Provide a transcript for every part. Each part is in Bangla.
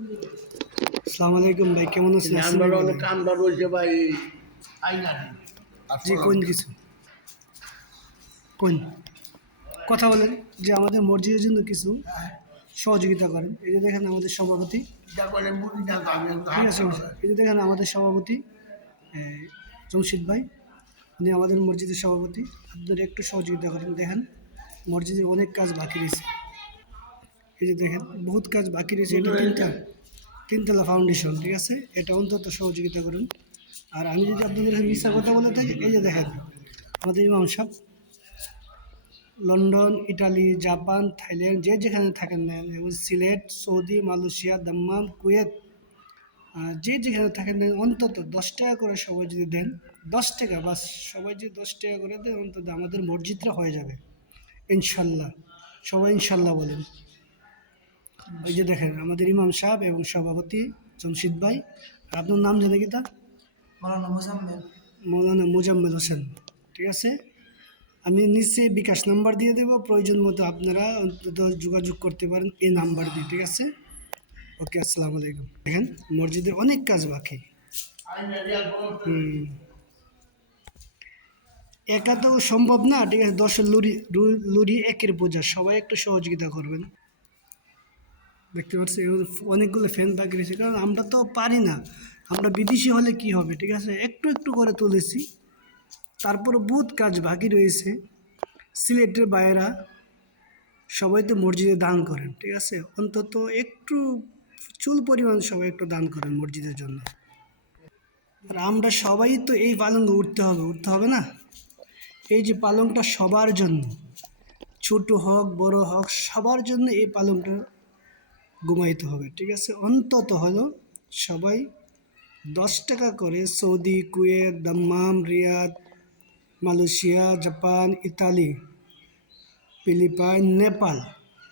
আসসালামু আলাইকুম ভাই, কেমন আছেন? কামটা রয়েছে ভাই আইনা জি, কোন কিছু কোন কথা বলেন যে আমাদের মসজিদের জন্য কিছু সহযোগিতা করেন। এই যে দেখেন আমাদের সভাপতি, ঠিক আছে, এই যে দেখেন আমাদের সভাপতি জমশিদ ভাই, উনি আমাদের মসজিদের সভাপতি। আপনারা একটু সহযোগিতা করেন। দেখেন মসজিদের অনেক কাজ বাকি রয়েছে। এই যে দেখেন বহুত কাজ বাকি রয়েছে। এটা তিনতলা ফাউন্ডেশন, ঠিক আছে, এটা অন্তত সহযোগিতা করুন। আর আমি যদি আপনাদের মিশা কথা বলে থাকি, এই যে দেখেন আমাদের ইমাম সাহেব লন্ডন, ইটালি, জাপান, থাইল্যান্ড, যে যেখানে থাকেন না, এবং Sylhet, Saudi, Malaysia, Dammam, Kuwait, যে যেখানে থাকেন না, অন্তত 10 টাকা করে সবাই যদি দেন, 10 টাকা বাস, সবাই যদি 10 টাকা করে দেন, অন্তত আমাদের মসজিদটা হয়ে যাবে ইনশাল্লাহ। সবাই ইনশাল্লাহ বলেন। ওই যে দেখেন আমাদের ইমাম সাহেব এবং সভাপতি জমশিদ ভাই। আর আপনার নাম জানে কি তা? মৌলানা মোজাম্মেল হোসেন, ঠিক আছে। আমি নিচে বিকাশ নাম্বার দিয়ে দেবো, প্রয়োজন মতো আপনারা অন্তত যোগাযোগ করতে পারেন এই নাম্বার দিয়ে, ঠিক আছে। ওকে, আসসালামু আলাইকুম। দেখেন মসজিদের অনেক কাজ বাকি। একা তো সম্ভব না, ঠিক আছে। 10 লুরি একের পূজা, সবাই একটু সহযোগিতা করবেন। দেখতে পাচ্ছি অনেকগুলো ফ্যান বাকি রয়েছে, কারণ আমরা তো পারি না। আমরা বিদেশি হলে কি হবে, ঠিক আছে, একটু একটু করে তুলেছি। তারপরে বহুত কাজ বাকি রয়েছে। সিলেটের বাইরা সবাই তো মসজিদে দান করেন, ঠিক আছে, অন্তত একটু চুল পরিমাণ সবাই একটু দান করেন মসজিদের জন্য। আর আমরা সবাই তো এই পালঙ্গে উঠতে হবে না? এই যে পালংটা সবার জন্য, ছোট হোক বড় হোক সবার জন্য এই পালংটা ঘুমাইতে হবে, ঠিক আছে। অন্তত হলো সবাই 10 টাকা করে Saudi, Kuwait, Dammam, Riyadh, Malaysia, Japan, Italy, Philippine, Nepal,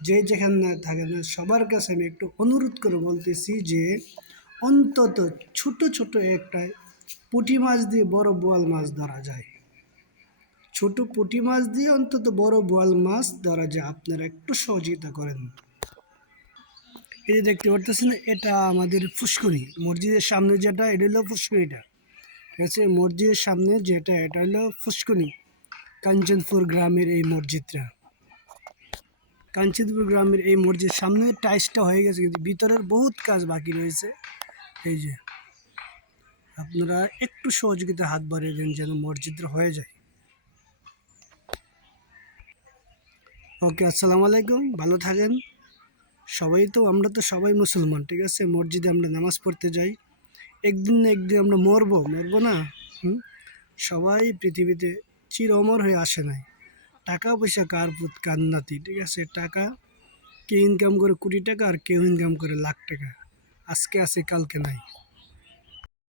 যে যেখানে থাকে না, সবার কাছে আমি একটু অনুরোধ করে বলতেছি যে অন্তত ছোট ছোট একটা পুঁটি মাছ দিয়ে বড় বোয়াল মাছ ধরা যায়। ছোট পুঁটি মাছ দিয়ে অন্তত বড় বোয়াল মাছ ধরা যায়। আপনারা একটু সহযোগিতা করেন। এই যে দেখতে পারতেছেন, এটা আমাদের ফুসকুনি মসজিদের সামনে যেটা, এটা হলো ফুসকুনিটা, ঠিক আছে। মসজিদের সামনে যেটা, এটা হলো ফুসকুনি কাঞ্চনপুর গ্রামের এই মসজিদটা। কাঞ্চনপুর গ্রামের এই মসজিদের সামনে টাইসটা হয়ে গেছে, কিন্তু ভিতরের বহুত কাজ বাকি রয়েছে। এই যে আপনারা একটু সহযোগিতা হাত বাড়িয়ে দেন যেন মসজিদটা হয়ে যায়। ওকে, আসসালামু আলাইকুম, ভালো থাকেন সবাই। তো আমরা তো সবাই মুসলমান, ঠিক আছে, মসজিদে আমরা নামাজ পড়তে যাই। একদিন না একদিন আমরা মরবো না? সবাই পৃথিবীতে চির অমর হয়ে আসে নাই। টাকা পয়সা কার পুত কার নাতি, ঠিক আছে। টাকা কে ইনকাম করে কোটি টাকা, আর কেউ ইনকাম করে লাখ টাকা। আজকে আছে কালকে নাই।